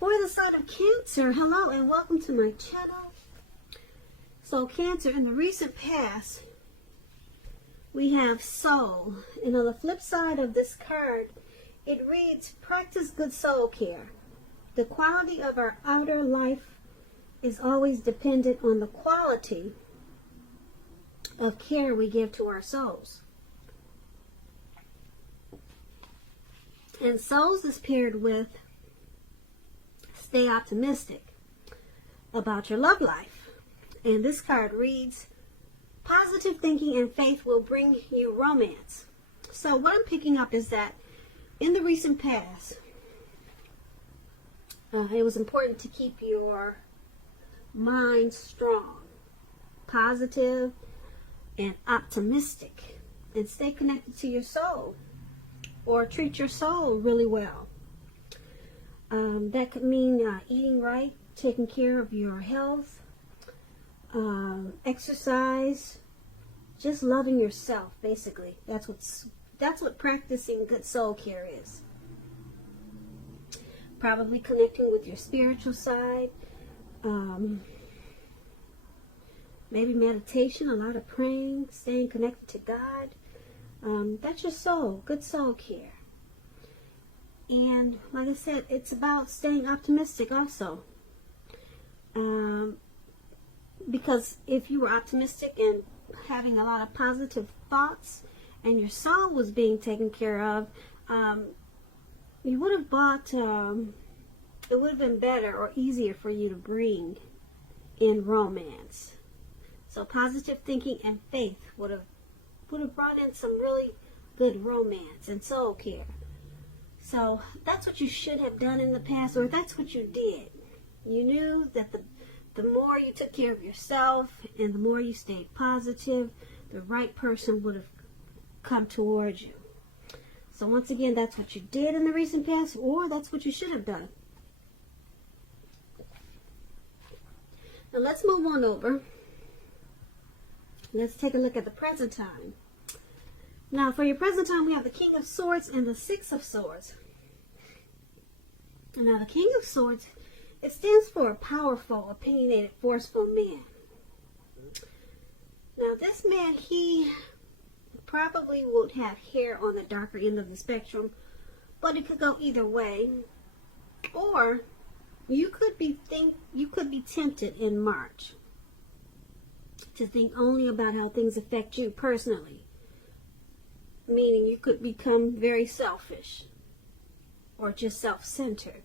For the sign of Cancer, hello and welcome to my channel. So Cancer, in the recent past, we have soul. And on the flip side of this card, it reads, practice good soul care. The quality of our outer life is always dependent on the quality of care we give to our souls. And souls is paired with stay optimistic about your love life. And this card reads, positive thinking and faith will bring you romance. So what I'm picking up is that in the recent past, it was important to keep your mind strong, positive, and optimistic, and stay connected to your soul, or treat your soul really well. That could mean eating right, taking care of your health, exercise, just loving yourself. Basically, that's what practicing good soul care is. Probably connecting with your spiritual side, maybe meditation, a lot of praying, staying connected to God. That's your soul, good soul care. And like I said, it's about staying optimistic also. Because if you were optimistic and having a lot of positive thoughts and your soul was being taken care of, you would have bought, it would have been better or easier for you to bring in romance. So positive thinking and faith would have brought in some really good romance and soul care. So that's what you should have done in the past, or that's what you did. You knew that the more you took care of yourself and the more you stayed positive, the right person would have come towards you. So once again, that's what you did in the recent past, or that's what you should have done. Now let's move on over. Let's take a look at the present time. Now for your present time, we have the King of Swords and the Six of Swords. Now the King of Swords, it stands for a powerful, opinionated, forceful man. Now this man, he probably would have hair on the darker end of the spectrum, but it could go either way. Or you could be tempted in March to think only about how things affect you personally. Meaning you could become very selfish or just self-centered.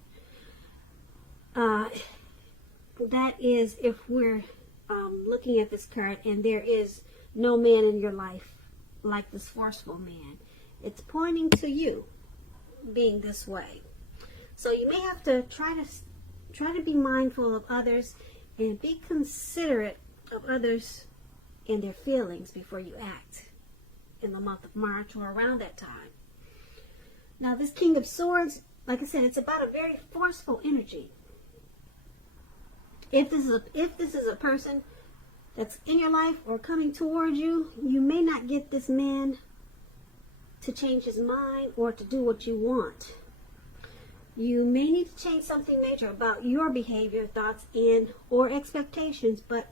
That is if we're looking at this card and there is no man in your life like this forceful man. It's pointing to you being this way. So you may have to try to be mindful of others and be considerate of others and their feelings before you act in the month of March or around that time. Now this King of Swords, like I said, it's about a very forceful energy. If this is a person that's in your life or coming towards you, you may not get this man to change his mind or to do what you want. You may need to change something major about your behavior, thoughts, and or expectations, but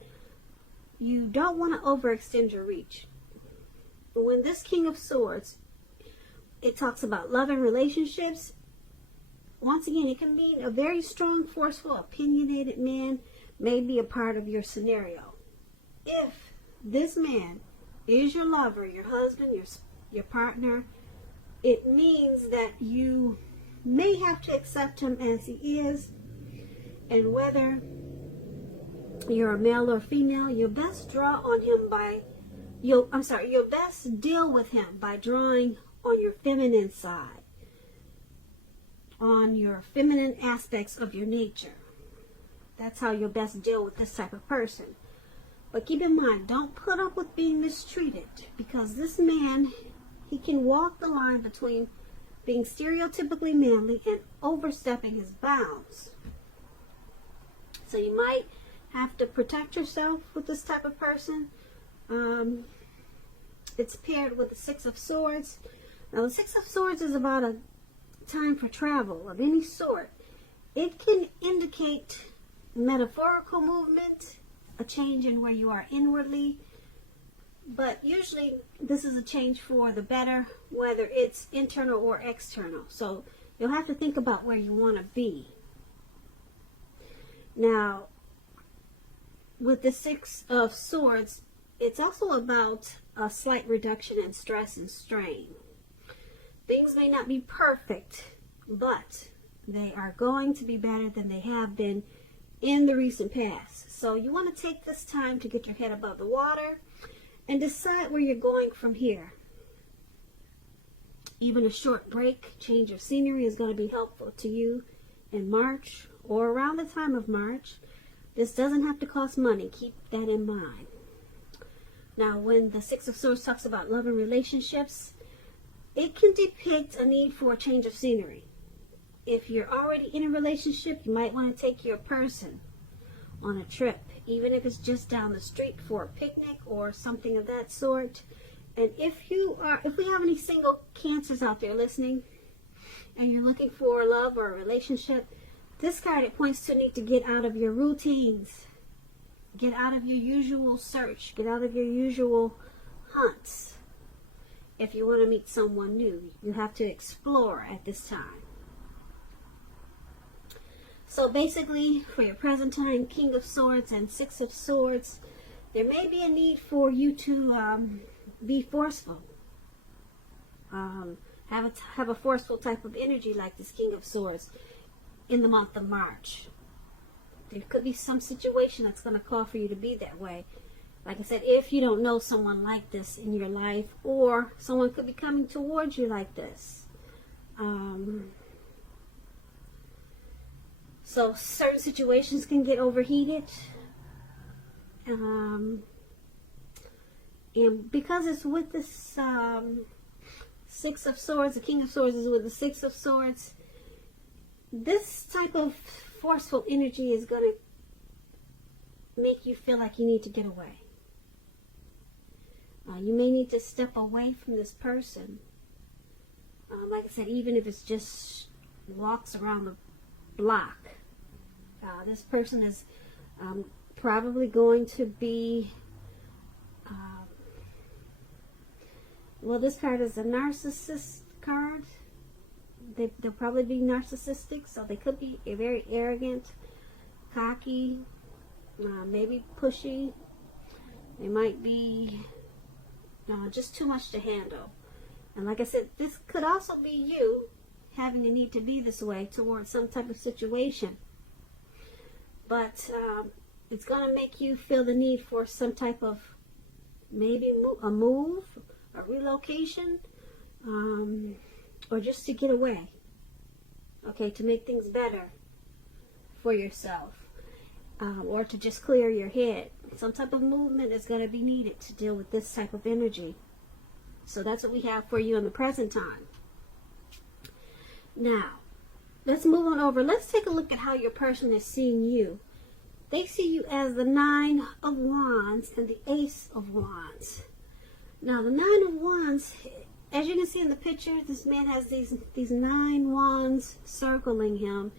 you don't want to overextend your reach. When this King of Swords, it talks about love and relationships. Once again, it can mean a very strong, forceful, opinionated man may be a part of your scenario. If this man is your lover, your husband, your partner, it means that you may have to accept him as he is, and whether you're a male or female, you'll best draw on him by you'll best deal with him by drawing on your feminine side, on your feminine aspects of your nature. That's how you'll best deal with this type of person. But keep in mind, don't put up with being mistreated, because this man, he can walk the line between being stereotypically manly and overstepping his bounds. So you might have to protect yourself with this type of person. It's paired with the Six of Swords. Now the Six of Swords is about a time for travel of any sort. It can indicate metaphorical movement, a change in where you are inwardly, but usually this is a change for the better, whether it's internal or external. So you'll have to think about where you want to be. Now, with the Six of Swords, it's also about a slight reduction in stress and strain. Things may not be perfect, but they are going to be better than they have been in the recent past. So you want to take this time to get your head above the water and decide where you're going from here. Even a short break, change of scenery is going to be helpful to you in March or around the time of March. This doesn't have to cost money. Keep that in mind. Now, when the Six of Swords talks about love and relationships, it can depict a need for a change of scenery. If you're already in a relationship, you might want to take your person on a trip, even if it's just down the street for a picnic or something of that sort. And if we have any single Cancers out there listening, and you're looking for love or a relationship, this card, it points to a need to get out of your routines, get out of your usual search, get out of your usual hunts. If you want to meet someone new, you have to explore at this time. So basically, for your present time, King of Swords and Six of Swords, there may be a need for you to be forceful. Have a forceful type of energy like this King of Swords in the month of March. There could be some situation that's going to call for you to be that way. Like I said, if you don't know someone like this in your life, or someone could be coming towards you like this. So certain situations can get overheated. And because it's with this Six of Swords, the King of Swords is with the Six of Swords, this type of forceful energy is going to make you feel like you need to get away. You may need to step away from this person. Like I said, even if it's just walks around the block. This person is probably going to be, well, this card is a narcissist card. They'll probably be narcissistic, so they could be very arrogant, cocky, maybe pushy. They might be just too much to handle. And like I said, this could also be you having a need to be this way towards some type of situation. But it's going to make you feel the need for some type of maybe a move, a relocation, or just to get away. Okay, to make things better for yourself, or to just clear your head. Some type of movement is going to be needed to deal with this type of energy. So that's what we have for you in the present time. Now, let's move on over. Let's take a look at how your person is seeing you. They see you as the Nine of Wands and the Ace of Wands. Now, the Nine of Wands, as you can see in the picture, this man has these 9 wands circling him.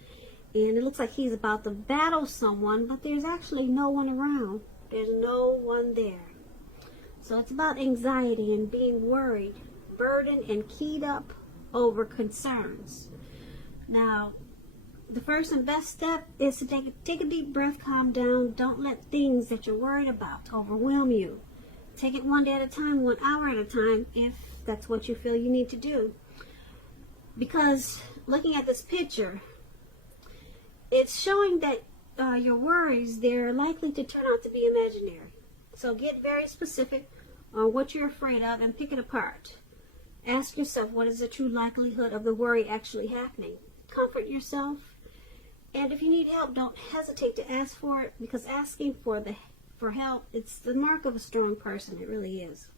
And it looks like he's about to battle someone, but there's actually no one around. There's no one there. So it's about anxiety and being worried, burdened, and keyed up over concerns. Now, the first and best step is to take a deep breath, calm down. Don't let things that you're worried about overwhelm you. Take it one day at a time, 1 hour at a time, if that's what you feel you need to do. Because looking at this picture, it's showing that your worries, they're likely to turn out to be imaginary. So get very specific on what you're afraid of and pick it apart. Ask yourself, what is the true likelihood of the worry actually happening? Comfort yourself. And if you need help, don't hesitate to ask for it, because asking for help, it's the mark of a strong person. It really is.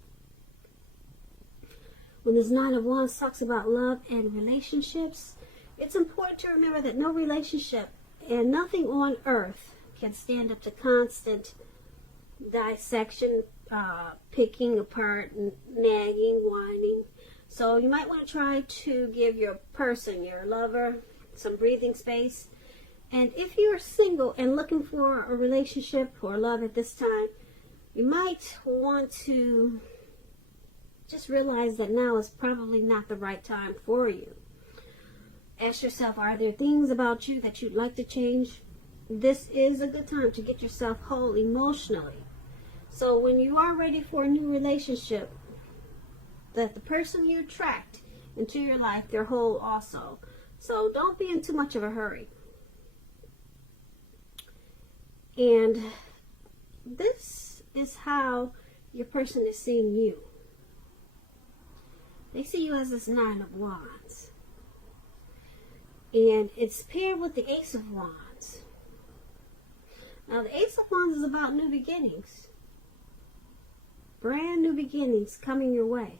When this Nine of Wands talks about love and relationships, it's important to remember that no relationship and nothing on earth can stand up to constant dissection, picking apart, nagging, whining. So you might want to try to give your person, your lover, some breathing space And if you're single and looking for a relationship or love at this time, you might want to just realize that now is probably not the right time for you. Ask yourself, are there things about you that you'd like to change? This is a good time to get yourself whole emotionally. So when you are ready for a new relationship, that the person you attract into your life, they're whole also. So don't be in too much of a hurry. And this is how your person is seeing you. They see you as this 9 of Wands. And it's paired with the Ace of Wands. Now the Ace of Wands is about new beginnings. Brand new beginnings coming your way.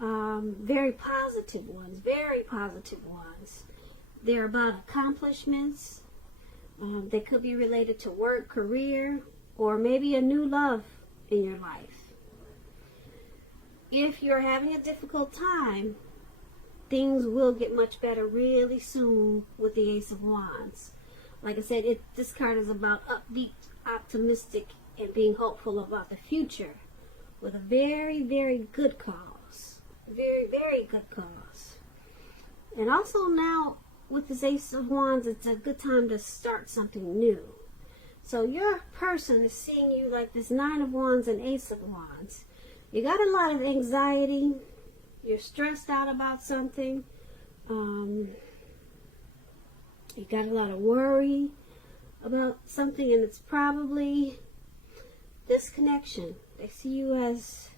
Very positive ones. Very positive ones. They're about accomplishments. They could be related to work, career, or maybe a new love in your life. If you're having a difficult time, things will get much better really soon with the Ace of Wands. Like I said, this card is about upbeat, optimistic, and being hopeful about the future with a very, very good cause. Very, very good cause. And also now, with this Ace of Wands, it's a good time to start something new. So your person is seeing you like this 9 of Wands and Ace of Wands. You got a lot of anxiety. You're stressed out about something. You got a lot of worry about something, and it's probably this connection. They see you as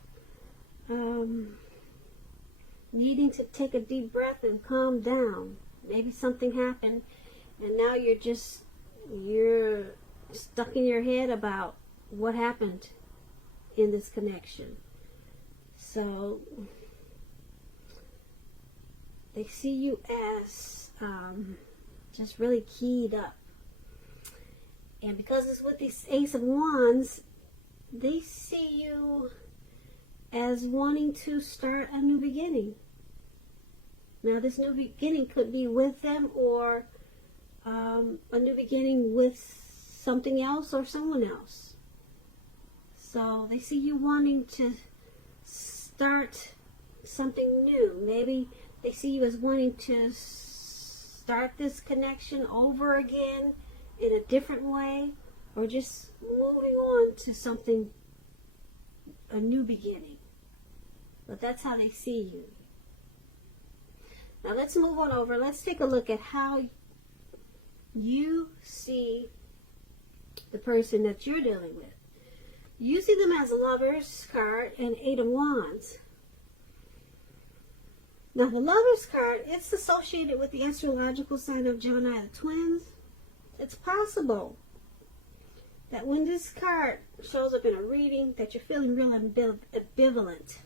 needing to take a deep breath and calm down. Maybe something happened, and now you're stuck in your head about what happened in this connection. So they see you as just really keyed up. And because it's with this Ace of Wands, they see you as wanting to start a new beginning. Now, this new beginning could be with them, or a new beginning with something else or someone else. So they see you wanting to start something new. Maybe they see you as wanting to start this connection over again in a different way, or just moving on to something, a new beginning. But that's how they see you. Now let's move on over. Let's take a look at how you see the person that you're dealing with. You see them as a Lover's card and 8 of Wands. Now the Lover's card, it's associated with the astrological sign of Gemini, the twins. It's possible that when this card shows up in a reading that you're feeling real ambivalent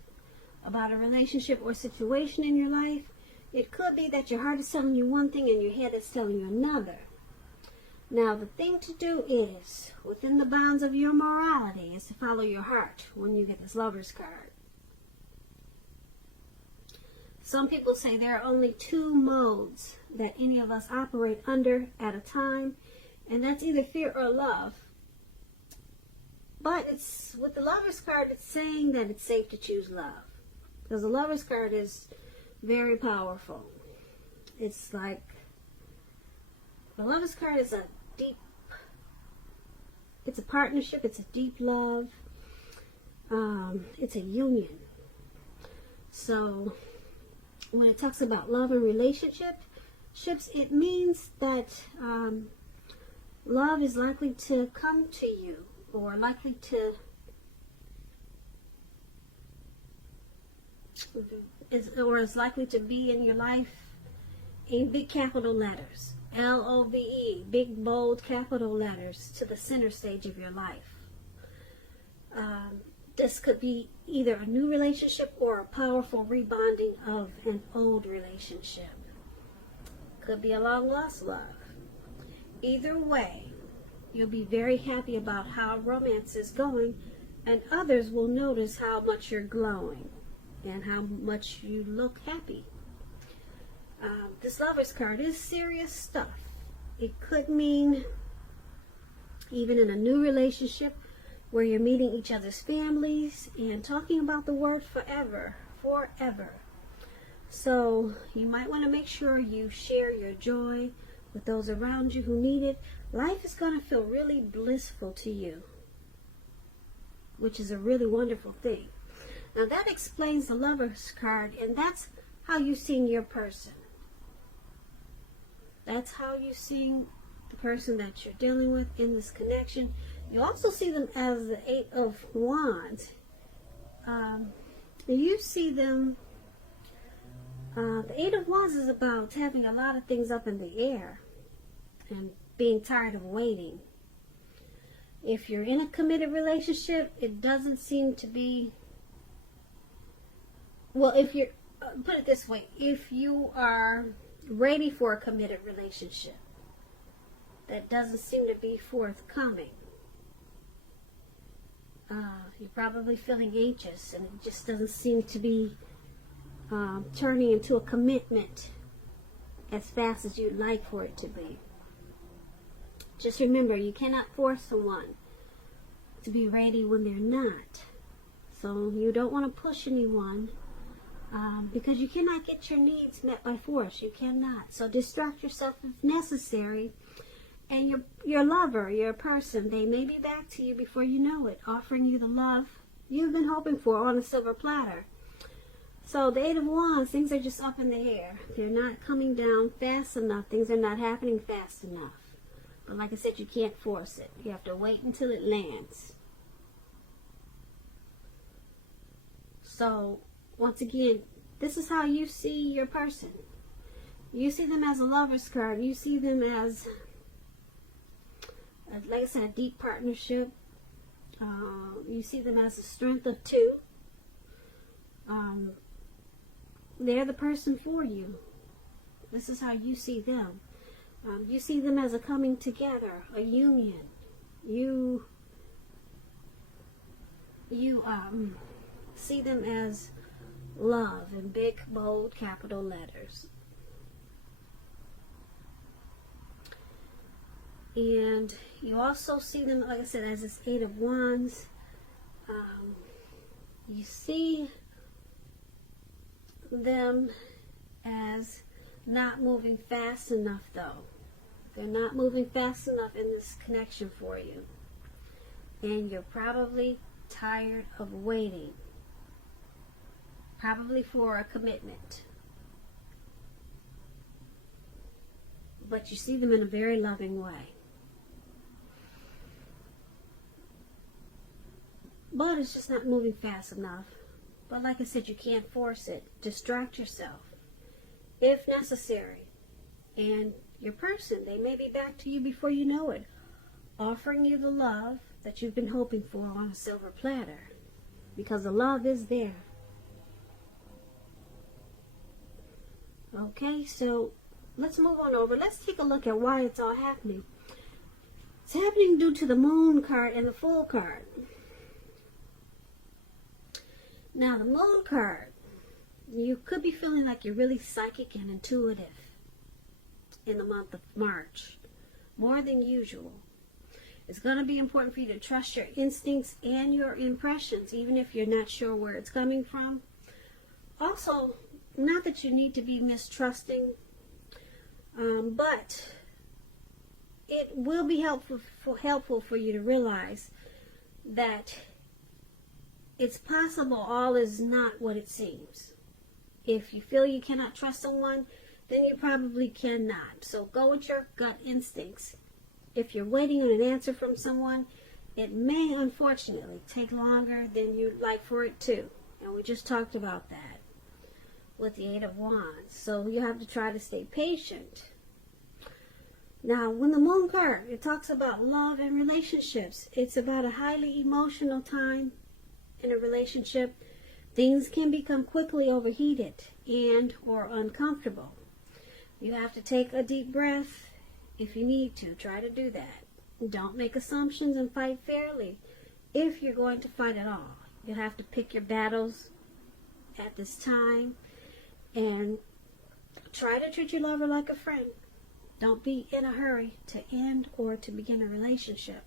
about a relationship or situation in your life. It could be that your heart is telling you one thing and your head is telling you another. Now, the thing to do is, within the bounds of your morality, is to follow your heart when you get this Lover's card. Some people say there are only 2 modes that any of us operate under at a time, and that's either fear or love. But it's with the Lover's card, it's saying that it's safe to choose love. Because the Lover's card is very powerful. It's like, the Lover's card is it's a partnership, it's a deep love, it's a union. So when it talks about love and relationships, it means that love is likely to come to you, or likely to is likely to be in your life in big capital letters. L-O-V-E, big, bold, capital letters to the center stage of your life. This could be either a new relationship or a powerful rebonding of an old relationship. Could be a long-lost love. Either way, you'll be very happy about how romance is going, and others will notice how much you're glowing and how much you look happy. this Lovers card is serious stuff. It could mean even in a new relationship where you're meeting each other's families and talking about the word forever. So you might want to make sure you share your joy with those around you who need it. Life is going to feel really blissful to you, which is a really wonderful thing. Now that explains the Lovers card, and that's how you see your person. That's how you see the person that you're dealing with in this connection. You also see them as the Eight of Wands. You see them, the Eight of Wands is about having a lot of things up in the air and being tired of waiting. If you're in a committed relationship, it doesn't seem to be, well, if you're, put it this way, if you are ready for a committed relationship, that doesn't seem to be forthcoming. You're probably feeling anxious, and it just doesn't seem to be turning into a commitment as fast as you'd like for it to be. Just remember, you cannot force someone to be ready when they're not. So you don't want to push anyone because you cannot get your needs met by force. You cannot. So distract yourself if necessary. And your lover, your person, they may be back to you before you know it, offering you the love you've been hoping for on a silver platter. So the Eight of Wands, things are just up in the air. They're not coming down fast enough. Things are not happening fast enough. But like I said, you can't force it. You have to wait until it lands. So, once again, this is how you see your person. You see them as a Lover's card. You see them as, like I said, a deep partnership. You see them as a strength of two. They're the person for you. This is how you see them. You see them as a coming together, a union. You see them as love in big, bold, capital letters. And you also see them, like I said, as this Eight of Wands. You see them as not moving fast enough, though. They're not moving fast enough in this connection for you. And you're probably tired of waiting. Probably for a commitment. But you see them in a very loving way. But it's just not moving fast enough. But like I said, you can't force it. Distract yourself if necessary. And your person, they may be back to you before you know it, offering you the love that you've been hoping for on a silver platter, because the love is there. Okay, so let's move on over. Let's take a look at why it's all happening. It's happening due to the Moon card and the Fool card. Now, the Moon card, you could be feeling like you're really psychic and intuitive in the month of March, more than usual. It's going to be important for you to trust your instincts and your impressions, even if you're not sure where it's coming from. Also, not that you need to be mistrusting, but it will be helpful for you to realize that it's possible all is not what it seems. If you feel you cannot trust someone, then you probably cannot. So go with your gut instincts. If you're waiting on an answer from someone, it may unfortunately take longer than you'd like for it to. And we just talked about that with the Eight of Wands. So you have to try to stay patient. Now, when the Moon card, it talks about love and relationships. It's about a highly emotional time in a relationship. Things can become quickly overheated and or uncomfortable. You have to take a deep breath if you need to. Try to do that. Don't make assumptions and fight fairly if you're going to fight at all. You'll have to pick your battles at this time and Try to treat your lover like a friend. Don't be in a hurry to end or to begin a relationship.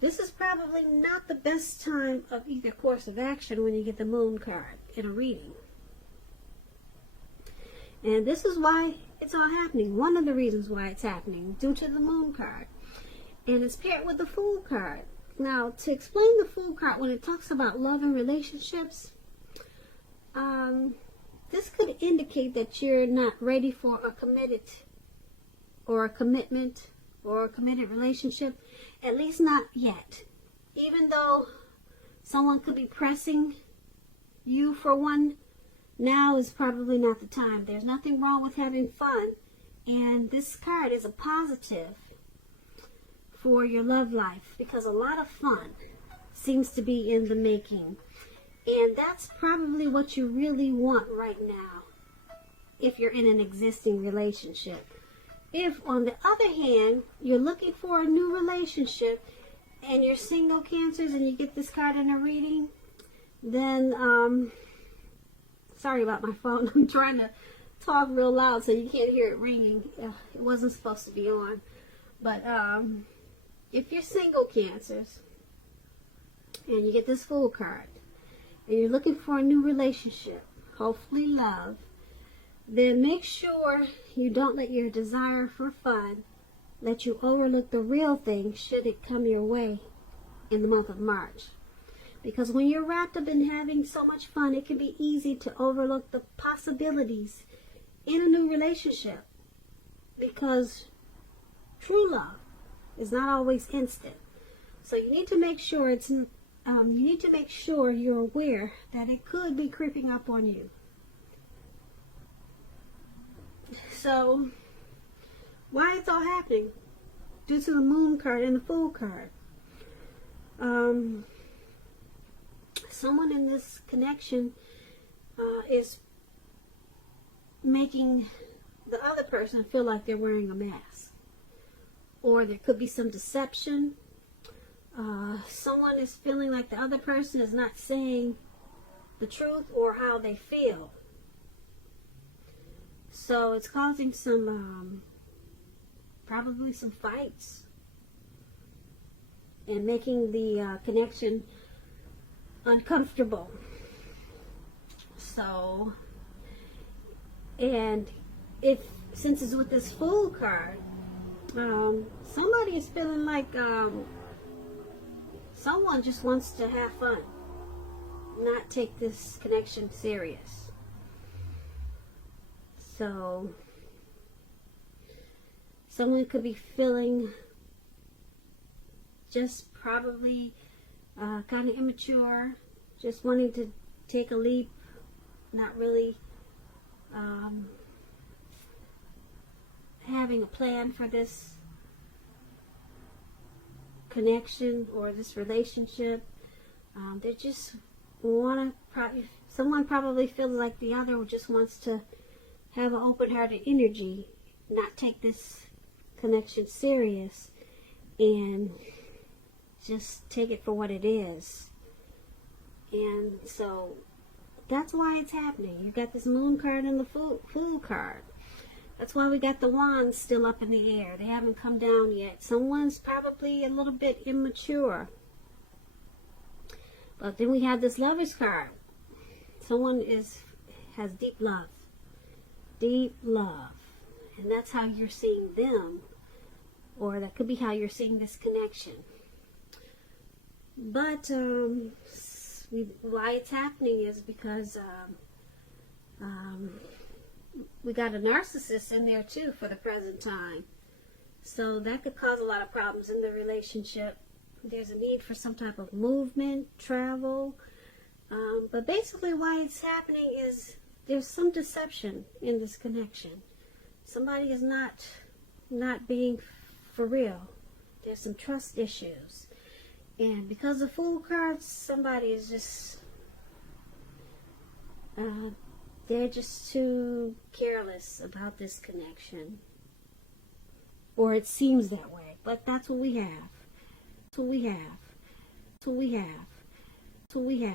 This is probably not the best time of either course of action when you get the moon card in a reading. And this is why it's all happening. One of the reasons why it's happening, due to the moon card. And it's paired with the Fool card. Now, to explain the Fool card, when it talks about love and relationships, this could indicate that you're not ready for a committed or a commitment or a committed relationship, at least not yet. Even though someone could be pressing you for one, now is probably not the time. There's nothing wrong with having fun, and this card is a positive for your love life because a lot of fun seems to be in the making. And that's probably what you really want right now if you're in an existing relationship. If, on the other hand, you're looking for a new relationship and you're single, Cancers, and you get this card in a reading, then, sorry about my phone. I'm trying to talk real loud so you can't hear it ringing. It wasn't supposed to be on. But if you're single, Cancers, and you get this Fool card, and you're looking for a new relationship, hopefully love, then make sure you don't let your desire for fun let you overlook the real thing should it come your way in the month of March. Because when you're wrapped up in having so much fun, it can be easy to overlook the possibilities in a new relationship. Because true love is not always instant. So you need to make sure you're aware that it could be creeping up on you. So, why it's all happening? Due to the Moon card and the Fool card. Someone in this connection is making the other person feel like they're wearing a mask. Or there could be some deception. Someone is feeling like the other person is not saying the truth or how they feel. So it's causing some, probably some fights and making the connection uncomfortable. So, and since it's with this Fool card, somebody is feeling like someone just wants to have fun, not take this connection serious. So, someone could be feeling just probably kind of immature, just wanting to take a leap, not really having a plan for this connection or this relationship. They just want to, someone probably feels like the other just wants to have an open-hearted energy, not take this connection serious, and just take it for what it is. And so that's why it's happening. You got this Moon card and the Fool card. That's why we got the Wands still up in the air. They haven't come down yet. Someone's probably a little bit immature. But then we have this Lovers card. Someone has deep love. Deep love. And that's how you're seeing them. Or that could be how you're seeing this connection. But why it's happening is because we got a narcissist in there too for the present time. So that could cause a lot of problems in the relationship. There's a need for some type of movement, travel. But basically why it's happening is there's some deception in this connection. Somebody is not being for real. There's some trust issues. And because of Fool cards, somebody is just, they're just too careless about this connection. Or it seems that way. But that's what we have. That's what we have. That's what we have. That's what we have.